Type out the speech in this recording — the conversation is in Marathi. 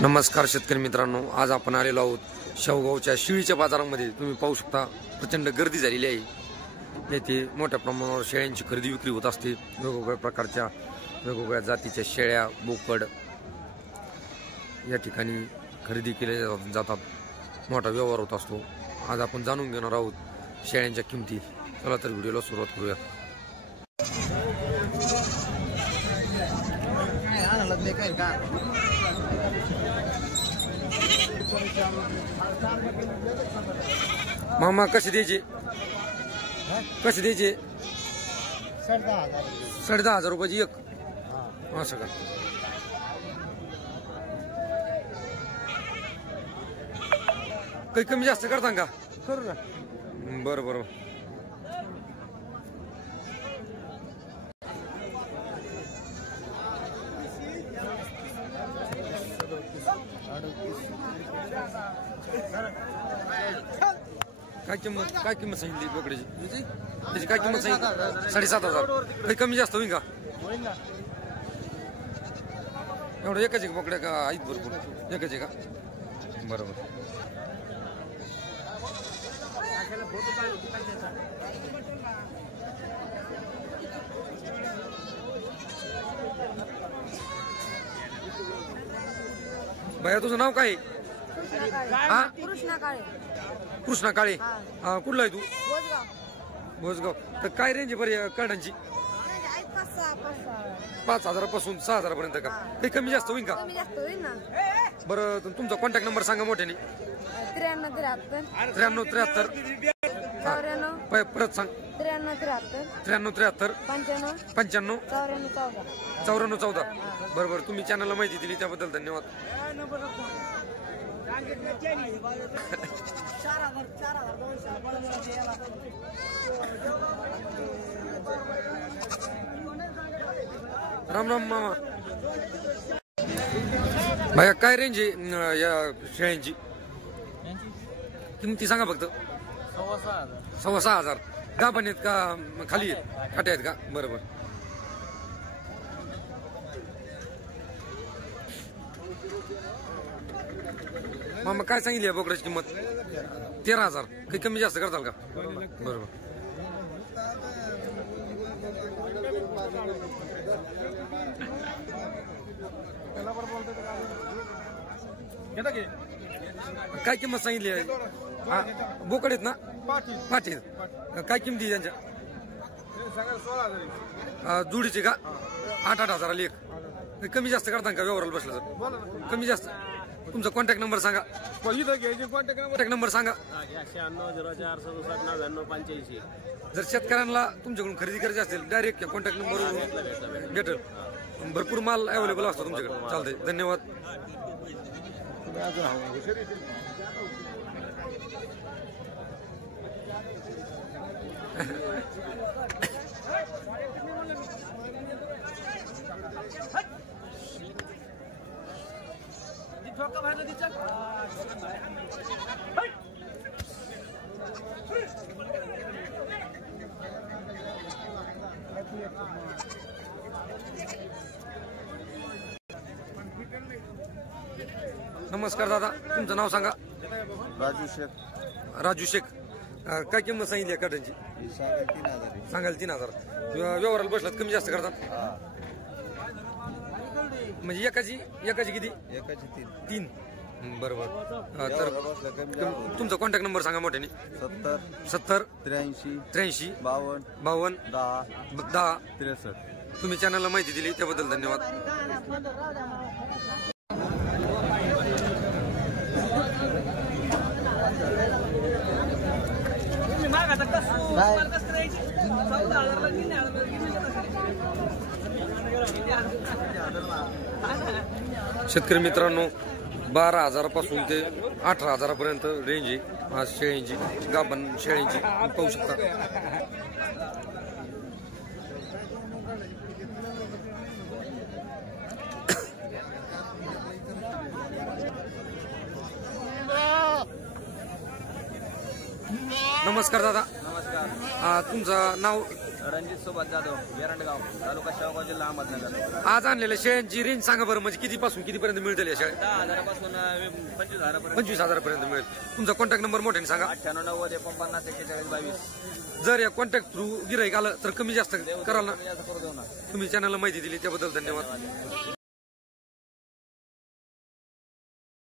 नमस्कार शेतकरी मित्रांनो, आज आपण आलेलो आहोत शेवगावच्या शिळीच्या बाजारामध्ये। तुम्ही पाहू शकता प्रचंड गर्दी झालेली आहे। येथे मोठ्या प्रमाणावर शेळ्यांची खरेदी विक्री होत असते। वेगवेगळ्या प्रकारच्या वेगवेगळ्या जातीच्या शेळ्या, बोकड या ठिकाणी खरेदी केल्या जातात। मोठा व्यवहार होत असतो। आज आपण जाणून घेणार आहोत शेळ्यांच्या किमती। चला तर व्हिडिओला सुरुवात करूया। मामा कशी द्यायची? कशी द्यायची? 10,500 रुपयाची एक। असं का? काही कमी जास्त करता का? करू ना। बरं बरं। काय किंमत सांगितली बोकड्याची? त्याची काय किंमत सांगितली? 7,500। काही कमी जास्त होईल का? एवढं एकच आहे बोकड्या का? आहेत भरपूर? एकच आहे का? बरोबर। भैया तुझं नाव काय? कृष्णा काळे। कुठला आहे तू? भोजगाव। तर काय रेंज आहे बरं कार्डांची? 5,000 पासून 6,000 पर्यंत का? काही कमी जास्त होईल का? बरं तुमचा कॉन्टॅक्ट नंबर सांगा मोठ्याने। 9373 परत सांग। 9373 95 9414। बरोबर। तुम्ही चॅनलला माहिती दिली त्याबद्दल धन्यवाद। राम राम मामा। भैया काय रेंज आहे या शेळ्यांची? किमती सांगा फक्त। 6,500। गाभण आहेत का खाली आहेत? काटे आहेत का? बरोबर। मामा काय सांगितली बोकड्याची किंमत? 13,000। काही कमी जास्त करताल का? बरोबर। काय किंमत सांगितली? बोकड आहेत ना? पाठी आहेत। काय किमती त्यांच्या? जुडीची का? 8,000 एक। कमी जास्त करता का व्यवहाराला बसलं तर? कमी जास्त। तुमचा कॉन्टॅक्ट नंबर सांगा। कॉन्टॅक्ट नंबर सांगा। 9604679985। जर शेतकऱ्यांना तुमच्याकडून खरेदी करायची असेल डायरेक्ट कॉन्टॅक्ट नंबरवर भेटेल। भरपूर माल अवेलेबल असतो तुमच्याकडे। चालतंय, धन्यवाद। नमस्कार दादा, तुमचं नाव सांगा। राजू शेख। राजू शेख। काय किंमत सांगितली काटांची? सांगाल 3,000। व्यवहाराला बसलात कमी जास्त करतात म्हणजे एकाची किती? एकाची 3। बरोबर। तर तुमचा कॉन्टॅक्ट नंबर सांगा मोठ्याने। 70 83 52 10 63। तुम्ही चॅनलला माहिती दिली त्याबद्दल धन्यवाद। शेतकरी मित्रांनो, 12,000 पासून ते 18,000 पर्यंत रेंज आहे आज शेळ्यांची, गाभण शेळ्यांची। पाहू शकता। नमस्कार दादा। नमस्कार। तुमचं नाव? रणजित सुभाष जाधव एरंडगाव तालुका शेवगाव जिल्हा अहमदनगर. आज आणलेल्या शेळ्यांची रेंज सांगा बरं, म्हणजे कितीपासून कितीपर्यंत मिळतील या शेळ्या? 10,000पासून 25,000पर्यंत. 25,000 पर्यंत मिळेल. तुमचा कॉन्टॅक्ट नंबर मोठ्याने सांगा. 98 49 41 22. जर या कॉन्टॅक्ट थ्रू गिराईक आलं तर कमी जास्त कराल ना? कमी जास्त करू देऊ ना. तुम्ही चॅनलला माहिती दिली त्याबद्दल धन्यवाद.